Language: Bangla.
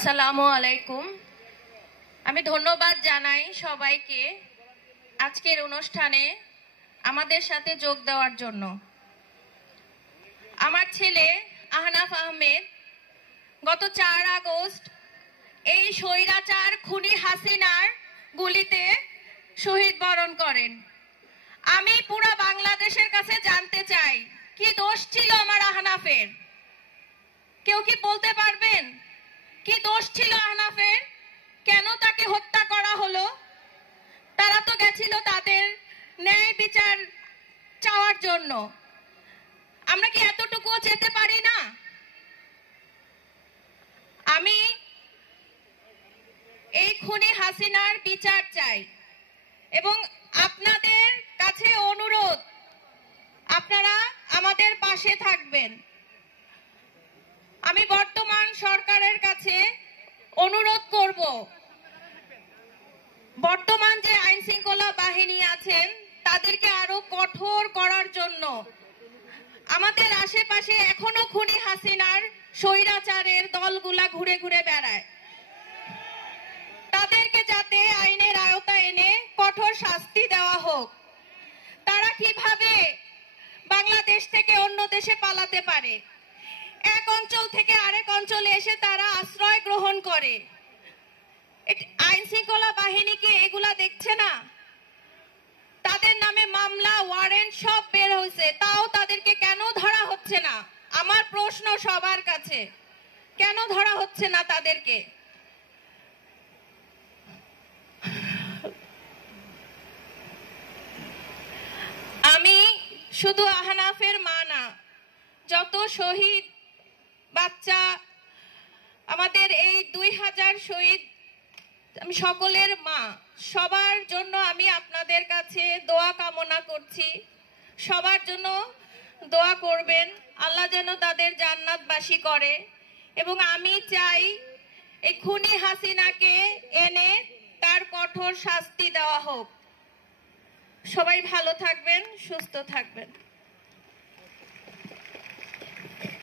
আসসালামু আলাইকুম। আমি ধন্যবাদ জানাই সবাইকে আজকের অনুষ্ঠানে আমাদের সাথে যোগ দেওয়ার জন্য। আমার ছেলে আহনাফ আহমেদ গত 4 আগস্ট এই স্বৈরাচার খুনি হাসিনার গুলিতে শহীদ বরণ করেন। আমি পুরো বাংলাদেশের কাছে জানতে চাই, কি দোষ ছিল আমার আহনাফের? কেউ কি বলতে পারবেন কি দোষ ছিল আহনাফের? কেন তাকে হত্যা করা হলো? তারা তো গেছিল তাদের ন্যায় বিচার চাওয়ার জন্য। আমরা কি এতটুকুও যেতে পারি না? আমি এই খুনি হাসিনার বিচার চাই এবং আপনাদের কাছে অনুরোধ, আপনারা আমাদের পাশে থাকবেন। আমি বর্তমান সরকারের কাছে অনুরোধ করব, বর্তমান যে আইন শৃঙ্খলা বাহিনী আছেন তাদেরকে আরো কঠোর করার জন্য। আমাদের আশেপাশে এখনো খুনি হাসিনার স্বৈরাচারের দলগুলা ঘুরে ঘুরে বেড়ায়। তাদেরকে যাতে আইনের আওতায় এনে কঠোর শাস্তি দেওয়া হোক। তারা কিভাবে বাংলাদেশ থেকে অন্য দেশে পালাতে পারে? এক অঞ্চল থেকে আরেক অঞ্চলে এসে তারা আশ্রয় গ্রহণ করে। আইন শৃঙ্খলা বাহিনী কি এগুলা দেখছে না? তাদের নামে মামলা, ওয়ারেন্ট সব বের হয়েছে, তাও তাদেরকে কেন ধরা হচ্ছে না? আমার প্রশ্ন সবার কাছে, কেন ধরা হচ্ছে না তাদেরকে? আমি শুধু আহনাফের মা না, যত শহীদ বাচ্চা, আমাদের এই 2000 শহীদ, আমি সকলের মা, সবার জন্য আমি আপনাদের কাছে দোয়া কামনা করছি। সবার জন্য দোয়া করবেন, আল্লাহ যেন তাদের জান্নাতবাসী করে। এবং আমি চাই এই খুনি হাসিনাকে এনে তার কঠোর শাস্তি দেওয়া হোক। সবাই ভালো থাকবেন, সুস্থ থাকবেন।